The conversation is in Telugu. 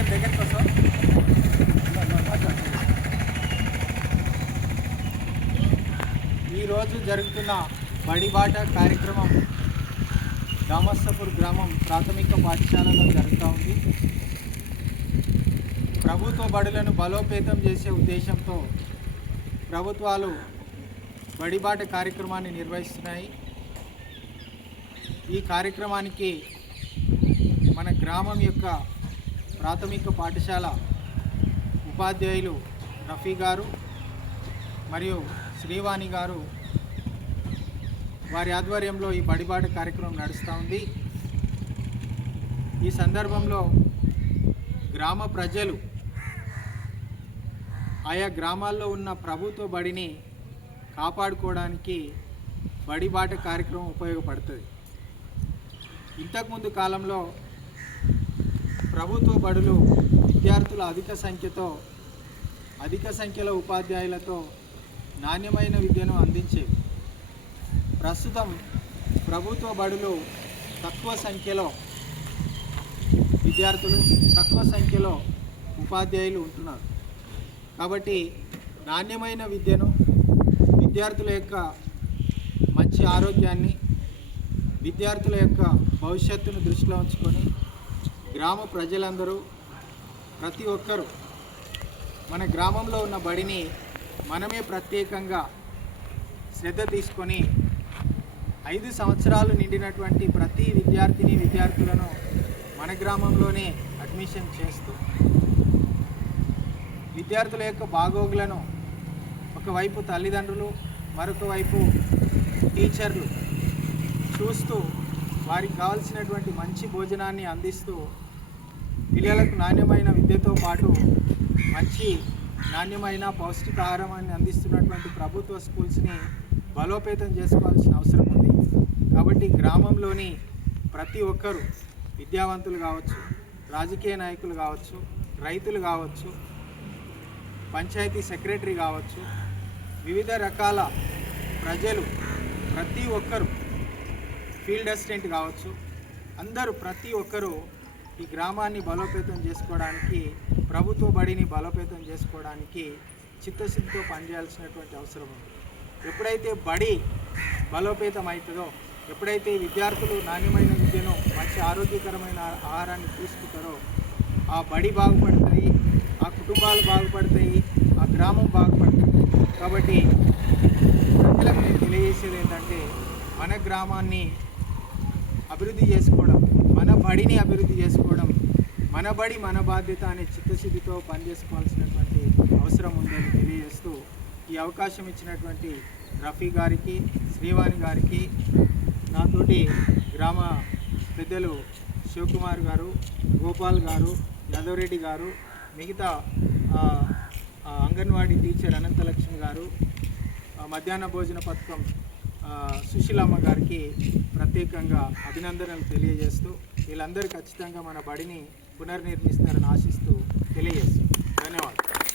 అంటే దగ్గరికి వస్తాం ఈరోజు జరుగుతున్న బడిబాట కార్యక్రమం దామస్తపూర్ గ్రామం ప్రాథమిక పాఠశాలలో జరుగుతూ ఉంది. ప్రభుత్వ బడులను బలోపేతం చేసే ఉద్దేశంతో ప్రభుత్వాలు బడిబాట కార్యక్రమాన్ని నిర్వహిస్తున్నాయి. ఈ కార్యక్రమానికి మన గ్రామం యొక్క ప్రాథమిక పాఠశాల ఉపాధ్యాయులు రఫీ గారు మరియు శ్రీవాణి గారు వారి ఆధ్వర్యంలో ఈ బడిబాట కార్యక్రమం నడుస్తూ ఉంది. ఈ సందర్భంలో గ్రామ ప్రజలు ఆయా గ్రామాల్లో ఉన్న ప్రభుత్వ బడిని కాపాడుకోవడానికి బడిబాట కార్యక్రమం ఉపయోగపడుతుంది. ఇంతకుముందు కాలంలో ప్రభుత్వ బడులు విద్యార్థుల అధిక సంఖ్యతో అధిక సంఖ్యలో ఉపాధ్యాయులతో నాణ్యమైన విద్యను అందించేవి. ప్రస్తుతం ప్రభుత్వ బడులు తక్కువ సంఖ్యలో విద్యార్థులు తక్కువ సంఖ్యలో ఉపాధ్యాయులు ఉంటున్నారు. కాబట్టి నాణ్యమైన విద్యను విద్యార్థుల యొక్క మంచి ఆరోగ్యాన్ని విద్యార్థుల యొక్క భవిష్యత్తును దృష్టిలో ఉంచుకొని గ్రామ ప్రజలందరూ ప్రతి ఒక్కరూ మన గ్రామంలో ఉన్న బడిని మనమే ప్రత్యేకంగా శ్రద్ధ తీసుకొని ఐదు సంవత్సరాలు నిండినటువంటి ప్రతి విద్యార్థిని విద్యార్థులను మన గ్రామంలోనే అడ్మిషన్ చేస్తూ విద్యార్థుల యొక్క బాగోగులను ఒకవైపు తల్లిదండ్రులు మరొక వైపు టీచర్లు చూస్తూ వారికి కావాల్సినటువంటి మంచి భోజనాన్ని అందిస్తూ పిల్లలకు నాణ్యమైన విద్యతో పాటు మంచి నాణ్యమైన పౌష్టికాహారాన్ని అందిస్తున్నటువంటి ప్రభుత్వ స్కూల్స్ని బలోపేతం చేసుకోవాల్సిన అవసరం ఉంది. కాబట్టి గ్రామంలోని ప్రతి ఒక్కరూ విద్యావంతులు కావచ్చు రాజకీయ నాయకులు కావచ్చు రైతులు కావచ్చు పంచాయతీ సెక్రటరీ కావచ్చు వివిధ రకాల ప్రజలు ప్రతి ఒక్కరు ఫీల్డ్ అసిస్టెంట్ కావచ్చు. అందరూ ప్రతి ఒక్కరూ ఈ గ్రామాన్ని బలోపేతం చేసుకోవడానికి ప్రభుత్వ బడిని బలోపేతం చేసుకోవడానికి చిత్తశుద్ధితో పనిచేయాల్సినటువంటి అవసరం ఉంది. ఎప్పుడైతే బడి బలోపేతం అవుతుందో ఎప్పుడైతే విద్యార్థులు నాణ్యమైన విద్యను మంచి ఆరోగ్యకరమైన ఆహారాన్ని తీసుకుంటారో ఆ బడి బాగుపడుతుంది ఆ కుటుంబాలు బాగుపడతాయి ఆ గ్రామం బాగుపడుతుంది కాబట్టి ప్రజలకు నేను తెలియజేసేది ఏంటంటే మన గ్రామాన్ని అభివృద్ధి చేసుకోవడం మన బడిని అభివృద్ధి చేసుకోవడం మన బడి మన బాధ్యత అనే చిత్తశుద్ధితో పనిచేసుకోవాల్సినటువంటి అవసరం ఉందని తెలియజేస్తూ ఈ అవకాశం ఇచ్చినటువంటి రఫీ గారికి శ్రీవాణి గారికి నాతోటి గ్రామ పెద్దలు శివకుమార్ గారు గోపాల్ గారు యాదవరెడ్డి గారు మిగతా అంగన్వాడీ టీచర్ అనంతలక్ష్మి గారు మధ్యాహ్న భోజన పథకం సుశీలమ్మ గారికి ప్రత్యేకంగా అభినందనలు తెలియజేస్తూ వీళ్ళందరూ ఖచ్చితంగా మన బడిని పునర్నిర్మిస్తారని ఆశిస్తూ తెలియజేస్తాం. ధన్యవాదాలు.